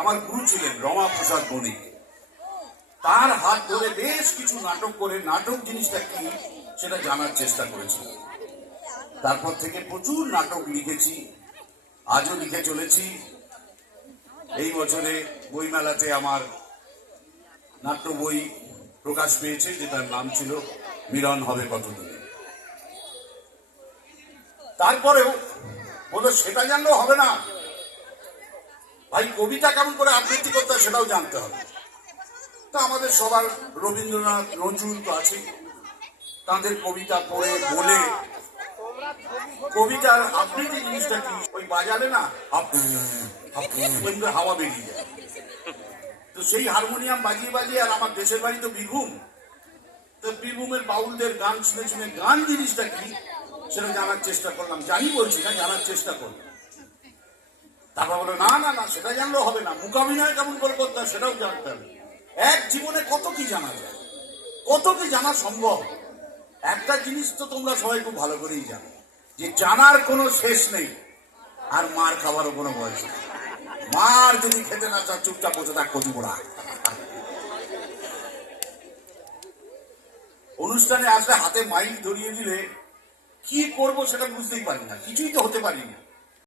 আমার গুরু ছিলেন রমা প্রসাদ বণিক। তার হাত ধরে বেশ কিছু নাটক করে নাটক জিনিসটা কি সেটা জানার চেষ্টা করেছি। তারপর থেকে প্রচুর নাটক লিখেছি, আজও লিখে চলেছি। এই বছরে বইমেলাতে আমার নাট্য বই প্রকাশ পেয়েছে, যেটার নাম ছিল মিলন হবে কতদিনে। তারপরেও বলো সেটা জানলেও হবে না ভাই, কবিতা কেমন করে আবৃত্তি করতে হয় সেটাও জানতে হবে। তা আমাদের সবার রবীন্দ্রনাথ, নজরুল তো আছে, তাদের কবিতা পড়ে বলে কবিতার আবৃত্তি জিনিসটা কি, ওই বাজালে না হাওয়া বেরিয়ে যায়। তো সেই হারমোনিয়াম বাজিয়ে বাজিয়ে, আর আমার দেশের বাড়ি তো বীরভূম, তো বীরভূমের বাউলদের গান শুনে শুনে গান জিনিসটা কি সেটা জানার চেষ্টা করলাম। জানি বলছি না, জানার চেষ্টা করলাম। তারপর বলো না না না সেটা জানলেও হবে না, মোকাবিনয় কেমন করে করতে হয় সেটাও জানতে হবে। এক জীবনে কত কি জানা যায়, কত কি জানা সম্ভব। একটা জিনিস তো তোমরা সবাই খুব ভালো করেই জানো, যে জানার কোনো শেষ নেই, আর মার খাবারও কোনো বয়স নেই। মার যদি খেতে না চাও চুপচাপ বসে থাক, ক্ষতি পড়া। অনুষ্ঠানে আসলে হাতে মাইক ধরিয়ে দিলে কি করবো সেটা বুঝতেই পারি না, কিছুই তো হতে পারি না।